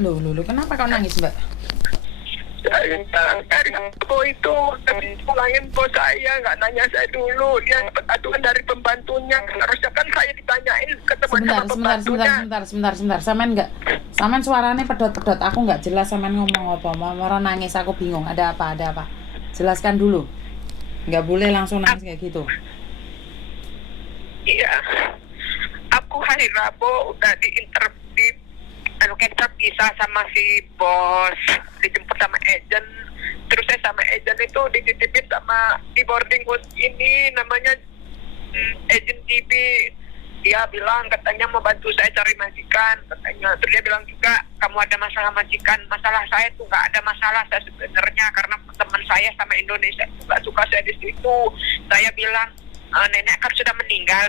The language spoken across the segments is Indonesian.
Loh, kenapa kau nangis, Mbak? Dari bos itu tapi pulangin bos saya nggak nanya saya dulu, dia dapat aduan dari pembantunya, harusnya kan saya ditanyain ketemu sama pembantunya. Sebentar. Saman suaranya pedot-pedot. Aku nggak jelas saman ngomong apa. Mau nangis, aku bingung. Ada apa? Jelaskan dulu. Nggak boleh langsung nangis kayak gitu. Iya, aku hari Rabu udah bisa sama si bos, dijemput sama agent. Terus saya sama agent itu dititipin sama di boarding house ini namanya agent TV. Dia bilang katanya mau bantu saya cari majikan katanya. Terus dia bilang juga kamu ada masalah majikan. Masalah saya tuh nggak ada masalah saya sebenarnya, karena teman saya sama Indonesia nggak suka saya di situ. Saya bilang nenek kan sudah meninggal,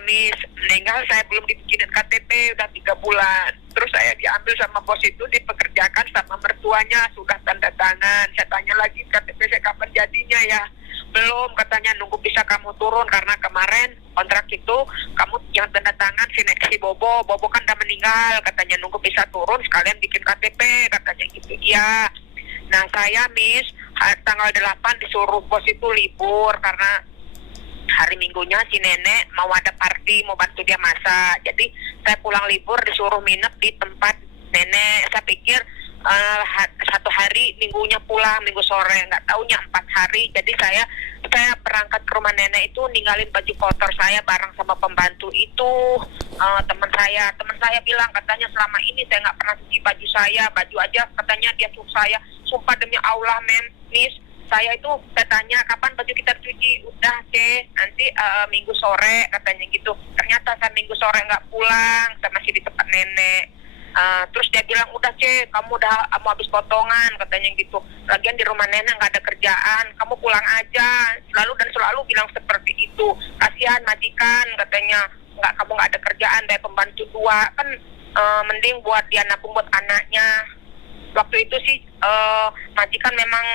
saya belum dibikinin KTP udah 3 bulan. Terus saya diambil sama bos itu, dipekerjakan sama mertuanya, sudah tanda tangan. Saya tanya lagi KTP saya kapan jadinya ya, belum, katanya nunggu bisa kamu turun karena kemarin kontrak itu kamu yang tanda tangan si Bobo kan udah meninggal, katanya nunggu bisa turun sekalian bikin KTP katanya gitu. Iya. Nah saya tanggal 8 disuruh bos itu libur karena hari Minggunya si nenek mau ada party, mau bantu dia masak. Jadi saya pulang libur disuruh nginep di tempat nenek. Saya pikir 1 hari, Minggunya pulang, Minggu sore, nggak taunya 4 hari. Jadi saya berangkat ke rumah nenek itu ninggalin baju kotor saya bareng sama pembantu itu. Teman saya bilang katanya selama ini saya nggak pernah cuci baju saya, baju aja katanya dia suruh saya. Sumpah demi Allah miss, saya itu katanya kapan baju kita cuci, udah nanti Minggu sore katanya gitu. Ternyata saya Minggu sore nggak pulang, saya masih di tempat nenek. Terus dia bilang udah kamu udah mau habis potongan katanya gitu. Lagian di rumah nenek nggak ada kerjaan, kamu pulang aja. Selalu bilang seperti itu. Kasihan majikan katanya, kamu nggak ada kerjaan dari pembantu 2 kan, mending buat dia nabung buat anaknya. Waktu itu sih majikan memang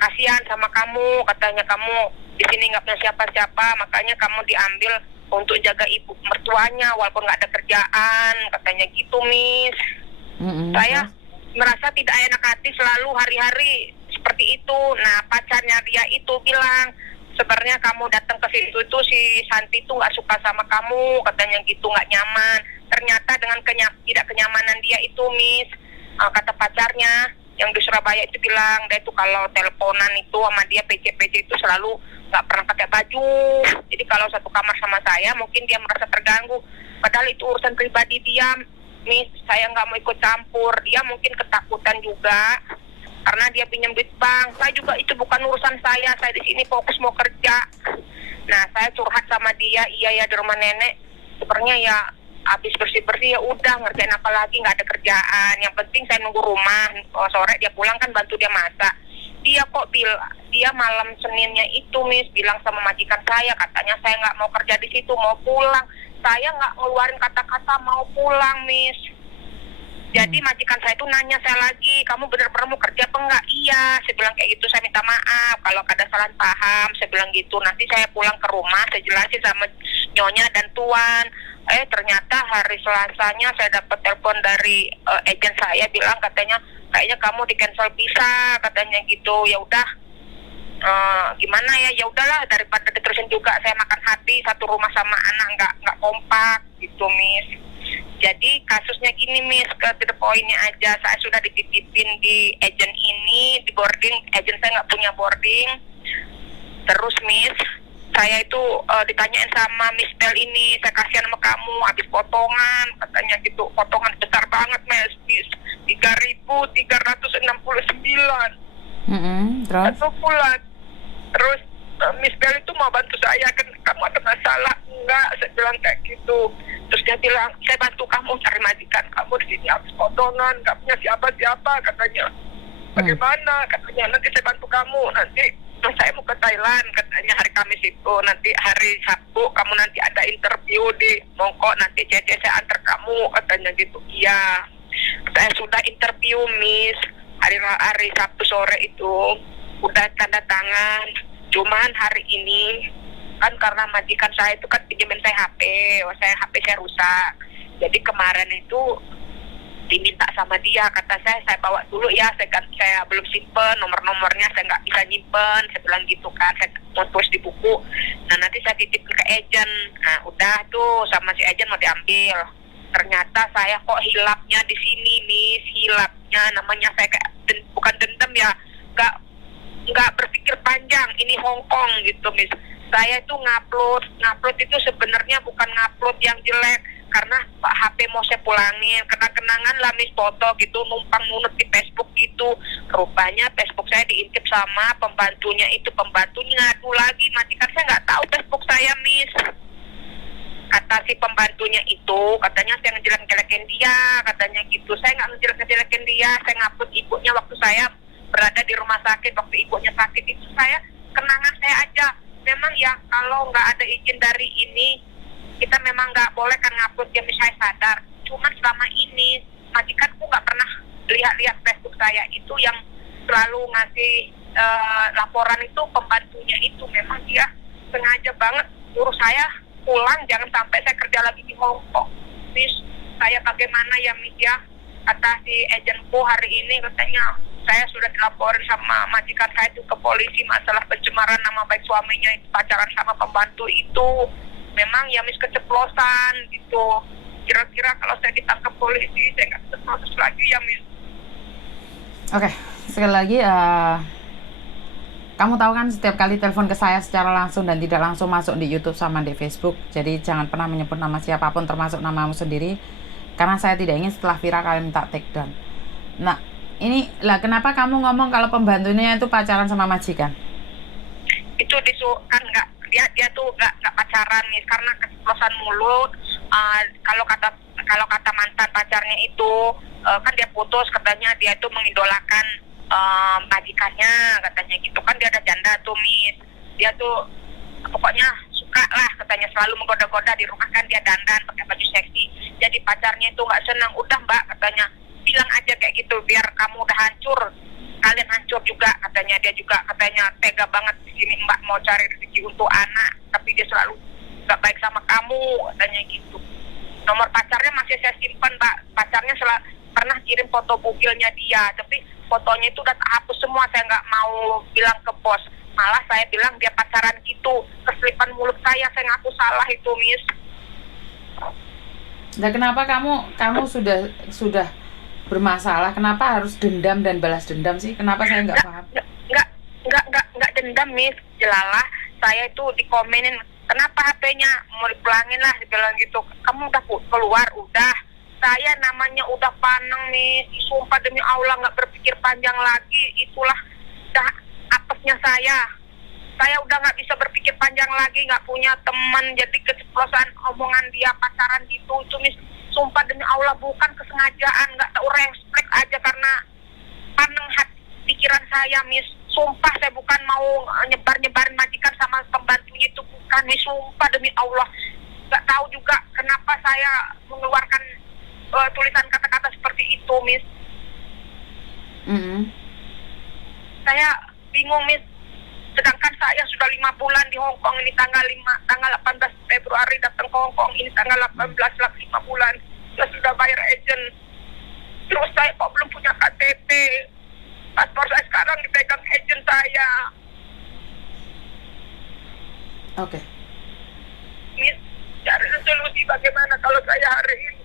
kasihan sama kamu, katanya kamu di sini nggak punya siapa-siapa, makanya kamu diambil untuk jaga ibu mertuanya walaupun nggak ada kerjaan, katanya gitu, Miss. Saya merasa tidak enak hati selalu hari-hari seperti itu. Nah pacarnya dia itu bilang sebenarnya kamu datang ke situ itu si Santi itu nggak suka sama kamu, katanya gitu, nggak nyaman. Ternyata dengan tidak kenyamanan dia itu, Miss, kata pacarnya yang di Surabaya itu bilang dia itu kalau teleponan itu sama dia PC itu selalu nggak pernah pakai baju. Jadi kalau satu kamar sama saya mungkin dia merasa terganggu. Padahal itu urusan pribadi dia, Miss. Saya nggak mau ikut campur. Dia mungkin ketakutan juga karena dia pinjam duit bank. Saya juga itu bukan urusan saya. Saya di sini fokus mau kerja. Nah saya curhat sama dia, iya ya di rumah nenek sebenarnya ya habis bersih-bersih ya udah, ngerjain apa lagi, nggak ada kerjaan. Yang penting saya nunggu rumah, sore dia pulang kan bantu dia masak. Dia malam Seninnya itu, Miss, bilang sama majikan saya, katanya saya nggak mau kerja di situ, mau pulang. Saya nggak ngeluarin kata-kata mau pulang, Miss. Jadi majikan saya itu nanya saya lagi, kamu benar-benar mau kerja apa enggak? Iya, saya bilang kayak gitu, saya minta maaf kalau ada salah paham, saya bilang gitu. Nanti saya pulang ke rumah, saya jelasin sama nyonya dan tuan. Ternyata hari Selasanya saya dapat telepon dari agen saya bilang katanya kayaknya kamu di cancel bisa, katanya gitu. Ya udah, gimana ya udahlah daripada diterusin juga saya makan hati satu rumah sama anak nggak kompak gitu, Miss. Jadi kasusnya gini, Miss, ke the point-nya aja. Saya sudah dititipin di agent ini, di boarding. Agent saya nggak punya boarding. Terus, Miss, saya itu ditanyain sama Miss Bell ini, saya kasihan sama kamu, habis potongan, katanya gitu. Potongan besar banget, Miss. 3.369. Terus? Satu bulan. Terus Miss Bell itu mau bantu saya, kan kamu ada masalah? Enggak, saya bilang kayak gitu. Terus dia bilang, saya bantu kamu cari majikan, kamu di sini habis potongan, gak punya siapa-siapa, katanya. Bagaimana? Katanya, nanti saya bantu kamu, nanti saya mau ke Thailand, katanya hari Kamis itu, nanti hari Sabtu kamu nanti ada interview di Mongkok, nanti saya antar kamu, katanya gitu. Iya, saya sudah interview, Miss, hari Sabtu sore itu, udah tanda tangan, cuman hari ini kan karena majikan saya itu kan pinjemin saya HP saya rusak. Jadi kemarin itu diminta sama dia. Kata saya bawa dulu ya, saya belum simpen nomor-nomornya, saya nggak bisa nyimpen, saya bilang gitu kan, saya mau tulis di buku. Nah nanti saya titipin ke agent. Nah udah tuh sama si agent mau diambil. Ternyata saya kok hilapnya di sini Miss, hilapnya namanya saya kayak bukan dendam ya, nggak berpikir panjang, ini Hong Kong gitu Miss. Saya itu ngupload itu sebenarnya bukan ngupload yang jelek, karena HP mau saya pulangin, kenangan lah Miss, foto gitu, numpang nunut di Facebook gitu. Rupanya Facebook saya diintip sama pembantunya itu, pembantunya ngadu lagi, matikan saya nggak tahu Facebook saya Miss. Kata si pembantunya itu, katanya saya ngejelek-jelekin dia, katanya gitu. Saya nggak ngejelek-jelekin dia, saya ngupload ibunya waktu saya berada di rumah sakit, waktu ibunya sakit itu saya, kenangan saya aja. Memang ya kalau nggak ada izin dari ini, kita memang nggak boleh kan ngupload ya, saya sadar. Cuman selama ini majikanku nggak pernah lihat Facebook saya itu, yang selalu ngasih laporan itu pembantunya itu. Memang dia sengaja banget nyuruh saya pulang, jangan sampai saya kerja lagi di Hong Kong. Miss, saya bagaimana ya Miss ya? Kata si agenku hari ini, katanya saya sudah dilaporin sama majikan saya itu ke polisi masalah pencemaran nama baik suaminya itu, pacaran sama pembantu itu. Memang ya Miss keceplosan gitu. Kira-kira kalau saya ditangkap polisi, saya nggak bisa proses lagi ya Miss. Oke, sekali lagi kamu tahu kan setiap kali telepon ke saya secara langsung dan tidak langsung masuk di YouTube sama di Facebook. Jadi jangan pernah menyebut nama siapapun termasuk namamu sendiri, karena saya tidak ingin setelah viral kalian minta take down. Nah, ini lah kenapa kamu ngomong kalau pembantunya itu pacaran sama majikan? Itu kan nggak, dia tuh nggak pacaran nih, karena keceplosan mulut. Kalau kata mantan pacarnya itu kan dia putus, katanya dia itu mengidolakan majikannya, katanya gitu kan. Dia ada janda tuh Miss, dia tuh pokoknya suka lah, katanya selalu menggoda-goda di rumah kan, dia dandan pakai baju seksi. Jadi pacarnya itu nggak senang. Udah Mbak, katanya bilang aja kayak gitu, biar kamu udah hancur, kalian hancur juga, katanya. Dia juga katanya tega banget di sini Mbak mau cari rezeki untuk anak, tapi dia selalu nggak baik sama kamu, katanya gitu. Nomor pacarnya masih saya simpan Mbak, pacarnya pernah kirim foto bugilnya dia, tapi fotonya itu udah hapus semua. Saya nggak mau bilang ke bos, malah saya bilang dia pacaran gitu. Keselipan mulut saya ngaku salah itu Miss. Nah kenapa kamu sudah bermasalah, kenapa harus dendam dan balas dendam sih? Kenapa saya nggak paham? Nggak dendam Miss, jelalah saya itu dikomenin, kenapa HP-nya mau dipulangin lah, dibilang gitu. Kamu udah keluar, udah. Saya namanya udah paneng Miss, sumpah demi Allah nggak berpikir panjang lagi. Itulah dah apesnya saya udah nggak bisa berpikir panjang lagi, nggak punya teman. Jadi keceplosan omongan dia pacaran gitu itu Miss, sumpah demi Allah bukan kesengajaan, nggak tahu respect aja karena paneng hati pikiran saya Miss. Sumpah saya bukan mau nyebarin majikan sama pembantunya itu, bukan Miss, sumpah demi Allah. Nggak tahu juga kenapa saya mengeluarkan tulisan kata-kata seperti itu Miss. Saya bingung Miss, sedangkan saya sudah 5 bulan di Hong Kong, ini tanggal 18 Februari datang ke Hong Kong, ini tanggal 18 lah, 5 bulan. Saya sudah bayar agent, terus saya kok belum punya KTP. Paspor saya sekarang dipegang agent saya. Oke. Miss, cari solusi bagaimana kalau saya hari ini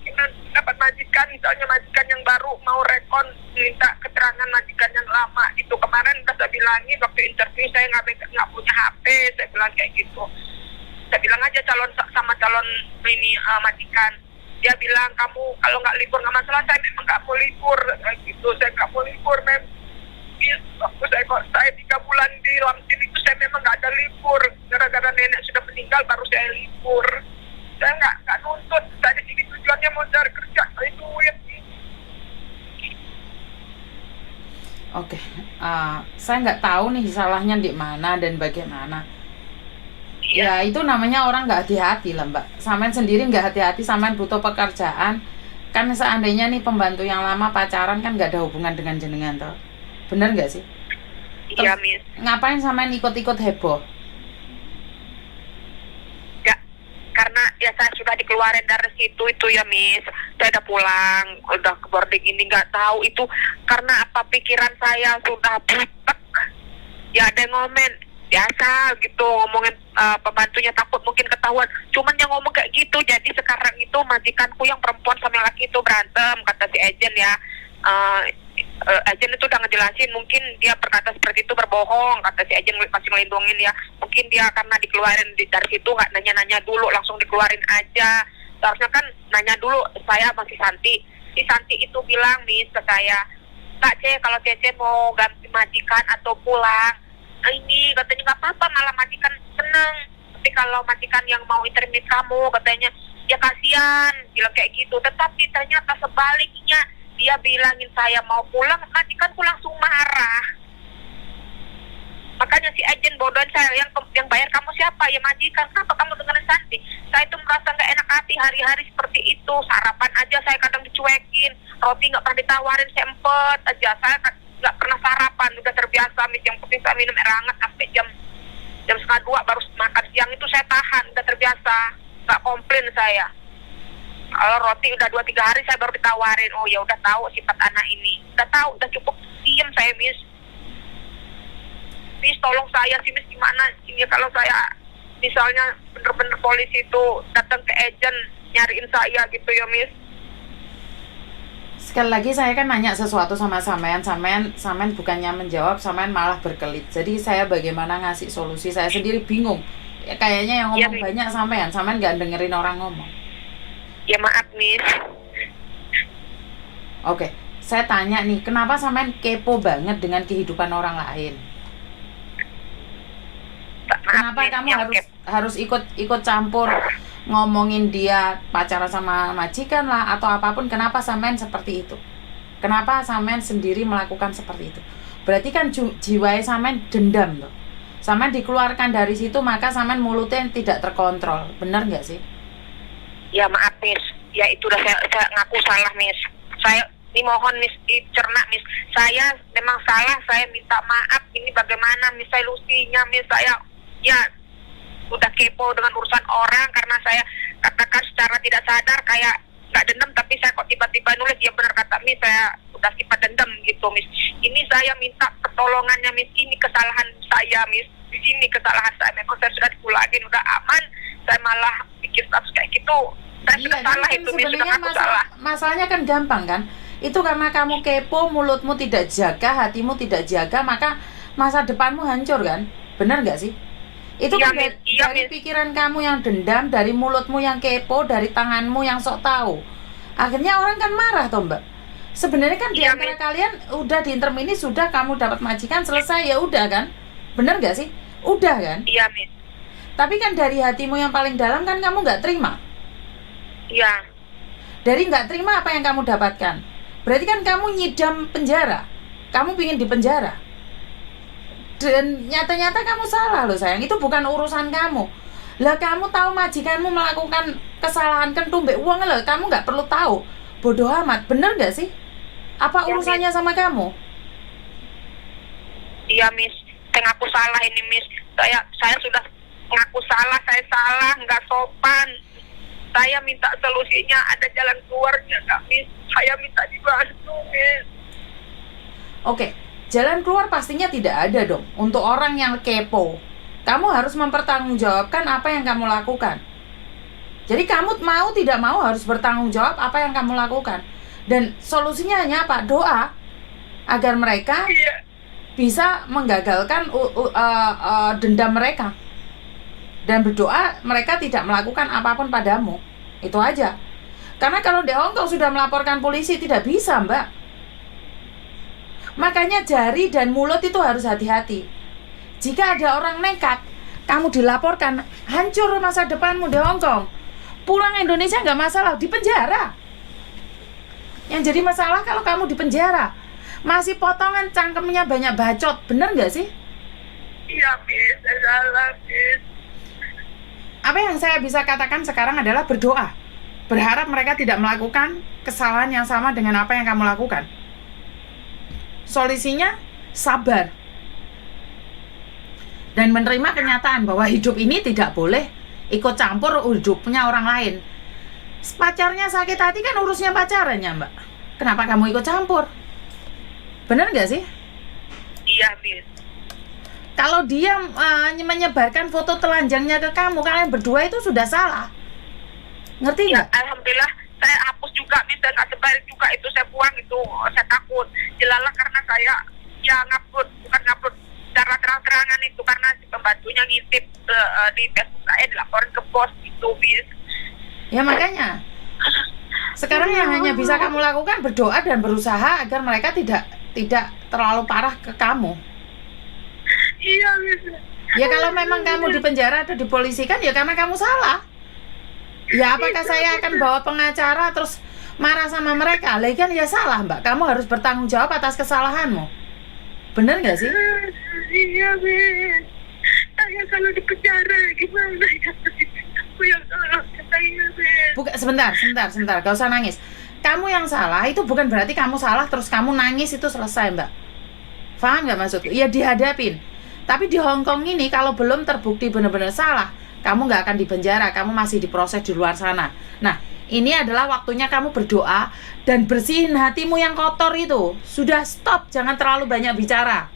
dapat majikan, misalnya majikan yang baru mau rekon, minta keterangan majikan yang lama itu. Kemarin udah saya bilangin waktu interview, saya nggak punya HP, saya bilang kayak gitu. Saya bilang aja calon ini majikan. Dia bilang, kamu kalau nggak libur nggak masalah. Saya memang nggak mau libur gitu, saya nggak mau libur waktu saya 3 bulan di Lamsin itu saya memang nggak ada libur, gara-gara nenek sudah meninggal baru saya libur. Saya nggak nuntut, saya di sini tujuannya mau cari kerja, cari duit. Oke, saya nggak tahu nih salahnya di mana dan bagaimana. Ya itu namanya orang nggak hati-hati lah Mbak. Samen sendiri nggak hati-hati, samen butuh pekerjaan. Kan seandainya nih pembantu yang lama pacaran kan nggak ada hubungan dengan jenengan toh. Bener nggak sih? Iya Miss. Ngapain samen ikut-ikut heboh? Nggak, karena ya saya sudah dikeluarin dari situ itu ya Miss. Saya udah pulang, udah ke boarding ini, nggak tahu itu karena apa, pikiran saya sudah butek. Ya ada yang ngomen biasa gitu, ngomongin pembantunya takut mungkin ketahuan, cuman yang ngomong kayak gitu. Jadi sekarang itu majikanku yang perempuan sama yang laki itu berantem, kata si agent ya. Agent itu udah ngejelasin, mungkin dia berkata seperti itu berbohong, kata si agent masih ngelindungin ya. Mungkin dia karena dikeluarin dari situ nggak nanya-nanya dulu, langsung dikeluarin aja. Seharusnya kan nanya dulu. Saya masih Santi, si Santi itu bilang Miss ke saya, Kak C, kalau Cece mau ganti majikan atau pulang, ini katanya nggak apa-apa, malah majikan seneng. Tapi kalau majikan yang mau intermit kamu, katanya ya kasihan, bilang kayak gitu. Tetapi ternyata sebaliknya, dia bilangin saya mau pulang, majikanku langsung marah. Makanya si agen bodohan saya, yang bayar kamu siapa? Ya majikan. Kenapa kamu dengan Santi? Saya itu merasa nggak enak hati hari-hari seperti itu. Sarapan aja saya kadang dicuekin, roti nggak pernah ditawarin, sempet aja. Saya nggak pernah sarapan, udah terbiasa Miss. Yang penting saya minum air hangat sampai jam 1:30 baru makan siang, itu saya tahan, udah terbiasa, nggak komplain saya. Kalau roti udah 2-3 hari saya baru ditawarin. Oh ya udah tahu sifat anak ini, udah tahu, udah cukup diem saya Miss. Miss tolong saya sih Miss, gimana ini kalau saya misalnya bener-bener polisi itu datang ke agent nyariin saya gitu ya Miss. Sekali lagi saya kan nanya sesuatu sama sampean bukannya menjawab, sampean malah berkelit. Jadi saya bagaimana ngasih solusi, saya sendiri bingung. Ya, kayaknya yang ngomong Ya, banyak sampean nggak dengerin orang ngomong. Ya maaf Miss. Oke, saya tanya nih, kenapa sampean kepo banget dengan kehidupan orang lain? Maaf, Kenapa Miss, kamu yang harus ikut campur ngomongin dia pacaran sama majikan lah atau apapun? Kenapa sampean seperti itu? Kenapa sampean sendiri melakukan seperti itu? Berarti kan jiwa sampean dendam loh. Sampean dikeluarkan dari situ, maka sampean mulutnya tidak terkontrol. Benar nggak sih? Ya maaf Miss, ya itu udah saya ngaku salah Miss. Saya dimohon Miss dicerna Miss. Saya memang salah, saya minta maaf. Ini bagaimana Miss, saya lusinya Miss, saya ya udah kepo dengan urusan orang karena saya katakan secara tidak sadar kayak nggak dendam, tapi saya kok tiba-tiba nulis. Ya benar kata Miss, saya udah sifat dendam gitu Miss. Ini saya minta pertolongannya Miss, ini kesalahan saya Miss. Di sini kesalahan saya, memang saya sudah dipulangin, udah aman, saya malah pikir status kayak gitu. Saya sudah salah itu Miss, sudah ngaku salah. Masalahnya kan gampang kan? Itu karena kamu kepo, mulutmu tidak jaga, hatimu tidak jaga, maka masa depanmu hancur kan? Benar nggak sih? Itu Iya, kan Miss. dari pikiran kamu yang dendam, dari mulutmu yang kepo, dari tanganmu yang sok tahu. Akhirnya orang kan marah toh Mbak. Sebenarnya kan di Iya, antara Miss. kalian udah di intermini, sudah kamu dapat majikan, selesai, ya udah kan? Benar nggak sih? Udah kan? Iya Miss. Tapi kan dari hatimu yang paling dalam kan kamu nggak terima. Iya. Dari nggak terima, apa yang kamu dapatkan? Berarti kan kamu nyidam penjara. Kamu pingin di penjara. Dan nyata-nyata kamu salah loh sayang. Itu bukan urusan kamu. Lah kamu tahu majikanmu melakukan kesalahan kan tumbek uang loh. Kamu nggak perlu tahu. Bodoh amat. Bener nggak sih? Apa Ya, urusannya sama kamu? Iya Miss, saya ngaku salah ini Miss. Saya sudah ngaku salah, saya salah, nggak sopan. Saya minta solusinya, ada jalan keluarnya nggak Miss? Saya minta dibantu Miss. Oke, jalan keluar pastinya tidak ada dong. Untuk orang yang kepo, kamu harus mempertanggungjawabkan apa yang kamu lakukan. Jadi kamu mau tidak mau harus bertanggung jawab apa yang kamu lakukan. Dan solusinya hanya apa? Doa agar mereka Iya. bisa menggagalkan dendam mereka. Dan berdoa mereka tidak melakukan apapun padamu. Itu aja. Karena kalau di Hongkong sudah melaporkan polisi, tidak bisa Mbak. Makanya jari dan mulut itu harus hati-hati. Jika ada orang nekat, kamu dilaporkan, hancur masa depanmu di Hongkong. Pulang Indonesia nggak masalah, di penjara. Yang jadi masalah kalau kamu di penjara, masih potongan cangkemnya banyak bacot, bener nggak sih? Iya Miss, saya salah Miss. Apa yang saya bisa katakan sekarang adalah berdoa. Berharap mereka tidak melakukan kesalahan yang sama dengan apa yang kamu lakukan. Solusinya sabar. Dan menerima kenyataan bahwa hidup ini tidak boleh ikut campur hidupnya orang lain. Pacarnya sakit hati kan urusnya pacarnya, Mbak. Kenapa kamu ikut campur? Bener nggak sih? Iya, Miss. Kalau dia menyebarkan foto telanjangnya ke kamu, kalian berdua itu sudah salah. Ngerti Ya, nggak? alhamdulillah saya hapus juga, Miss. Saya nggak sebarin juga itu, saya buang itu. Saya takut jelalah karena saya ya ngupload, bukan ngupload secara terang-terangan itu, karena si pembantunya ngintip di Facebook saya, dilaporin ke bos itu, Miss. Ya makanya. Sekarang yang hanya bisa kamu lakukan berdoa dan berusaha agar mereka tidak terlalu parah ke kamu. Iya, Miss. Ya kalau memang kamu di penjara atau dipolisikan ya karena kamu salah. Ya apakah saya akan bawa pengacara terus marah sama mereka? Lah kan ya salah, Mbak. Kamu harus bertanggung jawab atas kesalahanmu. Bener nggak sih? Iya, Miss. Saya kalau di penjara gimana ya? Aku yang salah, saya, Miss. Bukan, sebentar. Gak usah nangis. Kamu yang salah itu bukan berarti kamu salah terus kamu nangis itu selesai, Mbak. Paham nggak maksudku? Ya dihadapin. Tapi di Hong Kong ini kalau belum terbukti benar-benar salah, kamu nggak akan di penjara, kamu masih diproses di luar sana. Nah, ini adalah waktunya kamu berdoa dan bersihin hatimu yang kotor itu. Sudah stop, jangan terlalu banyak bicara.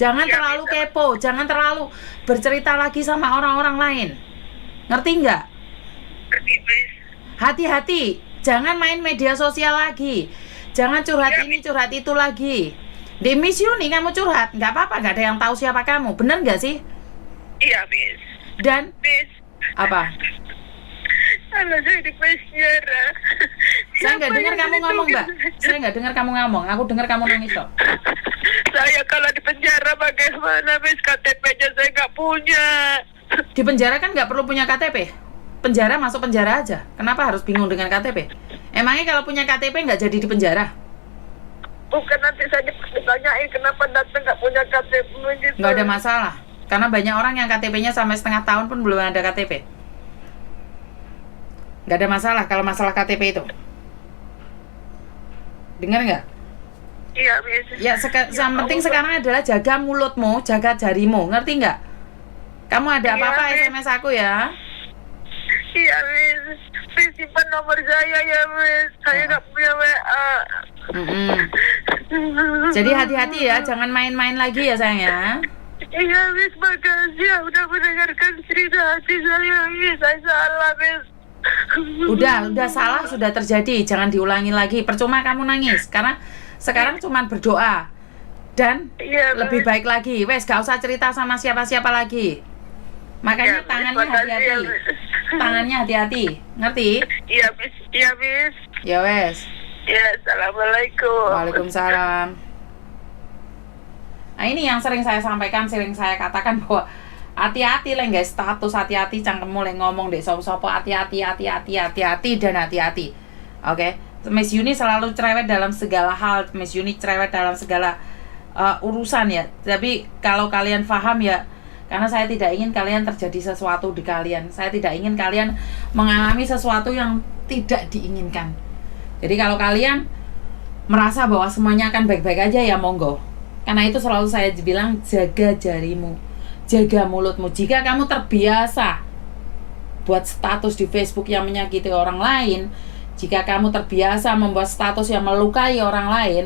Jangan terlalu kepo, jangan terlalu bercerita lagi sama orang-orang lain. Ngerti nggak? Ngerti, Miss. Hati-hati, jangan main media sosial lagi. Jangan curhat ini, curhat itu lagi. Di Miss Yuni kamu curhat, nggak apa-apa, nggak ada yang tahu siapa kamu. Bener nggak sih? Iya, Miss. Dan Miss, apa? kalau saya di penjara. Saya nggak siapa dengar yang kamu ngomong, Mbak. melindungi Saya nggak dengar kamu ngomong. Aku dengar kamu nangis kok. saya kalau di penjara bagaimana, Miss? KTP-nya saya nggak punya. Di penjara kan nggak perlu punya KTP. Penjara masuk penjara aja. Kenapa harus bingung dengan KTP? Emangnya kalau punya KTP nggak jadi di penjara? Bukan, nanti saya ditanyain kenapa datang nggak punya KTP gitu. Nggak ada masalah. Karena banyak orang yang KTP-nya sampai setengah tahun pun belum ada KTP. Nggak ada masalah kalau masalah KTP itu. Dengar nggak? Iya, Miss. Ya, yang penting sekarang adalah jaga mulutmu, jaga jarimu. Ngerti nggak? Kamu ada Iya, apa-apa Miss. SMS aku ya. Iya, Miss. Miss, simpan nomor saya ya, Miss. Saya nggak punya WA. Mm-mm. Jadi hati-hati ya, jangan main-main lagi ya sayang ya. Iya, Miss, makasih ya udah mendengarkan cerita hati saya, Miss. Saya salah, Miss. Udah salah, sudah terjadi, jangan diulangi lagi. Percuma kamu nangis, karena sekarang cuma berdoa dan Iya, lebih Miss. baik lagi. Wes, gak usah cerita sama siapa-siapa lagi. Makanya Iya, Miss, tangannya makasih ya, hati-hati. Miss. Tangannya hati-hati, ngerti? Iya, Miss. Iya, Miss. Ya wes. Ya, assalamualaikum. Waalaikumsalam. Nah ini yang sering saya sampaikan, sering saya katakan bahwa hati-hati lah guys, status hati-hati, cangkemmu lah ngomong deh sopo-sopo hati-hati dan hati-hati. Oke, Miss Yuni selalu cerewet dalam segala hal, Miss Yuni cerewet dalam segala urusan ya. Tapi kalau kalian paham ya, karena saya tidak ingin kalian terjadi sesuatu di kalian. Saya tidak ingin kalian mengalami sesuatu yang tidak diinginkan. Jadi kalau kalian merasa bahwa semuanya akan baik-baik aja ya monggo. Karena itu selalu saya bilang jaga jarimu, jaga mulutmu. Jika kamu terbiasa buat status di Facebook yang menyakiti orang lain, jika kamu terbiasa membuat status yang melukai orang lain,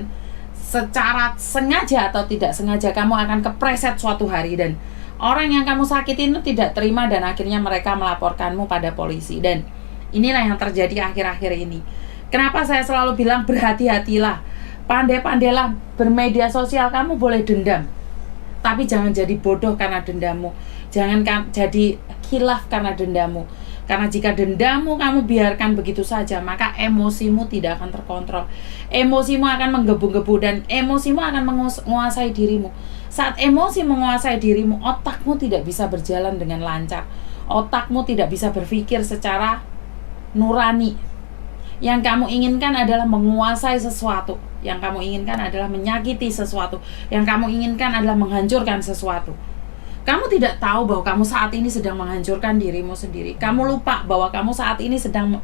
secara sengaja atau tidak sengaja kamu akan kepreset suatu hari dan orang yang kamu sakitin itu tidak terima dan akhirnya mereka melaporkanmu pada polisi. Dan inilah yang terjadi akhir-akhir ini. Kenapa saya selalu bilang berhati-hatilah, pandai-pandailah bermedia sosial. Kamu boleh dendam, tapi jangan jadi bodoh karena dendammu. Jangan jadi khilaf karena dendammu. Karena jika dendammu kamu biarkan begitu saja, maka emosimu tidak akan terkontrol. Emosimu akan menggebu-gebu dan emosimu akan menguasai dirimu. Saat emosi menguasai dirimu, otakmu tidak bisa berjalan dengan lancar. Otakmu tidak bisa berpikir secara nurani. Yang kamu inginkan adalah menguasai sesuatu. Yang kamu inginkan adalah menyakiti sesuatu. Yang kamu inginkan adalah menghancurkan sesuatu. Kamu tidak tahu bahwa kamu saat ini sedang menghancurkan dirimu sendiri. Kamu lupa bahwa kamu saat ini sedang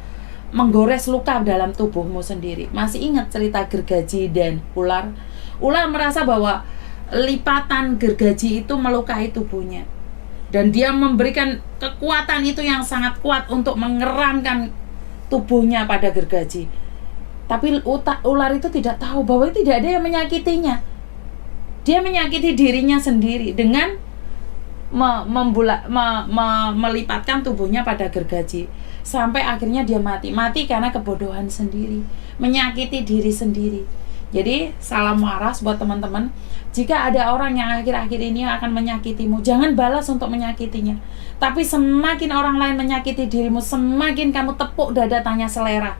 menggores luka dalam tubuhmu sendiri. Masih ingat cerita gergaji dan ular? Ular merasa bahwa lipatan gergaji itu melukai tubuhnya. dan dia memberikan kekuatan itu yang sangat kuat untuk mengeramkan tubuhnya pada gergaji. Tapi ular itu tidak tahu bahwa tidak ada yang menyakitinya. Dia menyakiti dirinya sendiri dengan melipatkan tubuhnya pada gergaji, sampai akhirnya dia mati karena kebodohan sendiri, menyakiti diri sendiri. Jadi salam waras buat teman-teman. Jika ada orang yang akhir-akhir ini akan menyakitimu, jangan balas untuk menyakitinya. Tapi semakin orang lain menyakiti dirimu, semakin kamu tepuk dada tanya selera.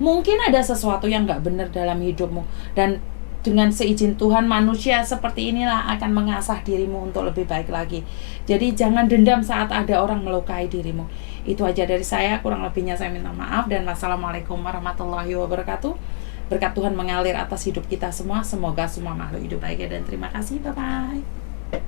Mungkin ada sesuatu yang gak benar dalam hidupmu, dan dengan seizin Tuhan, manusia seperti inilah akan mengasah dirimu untuk lebih baik lagi. Jadi jangan dendam saat ada orang melukai dirimu. Itu aja dari saya, kurang lebihnya saya minta maaf, dan wassalamualaikum warahmatullahi wabarakatuh. Berkat Tuhan mengalir atas hidup kita semua. Semoga semua makhluk hidup bahagia, dan terima kasih. Bye-bye.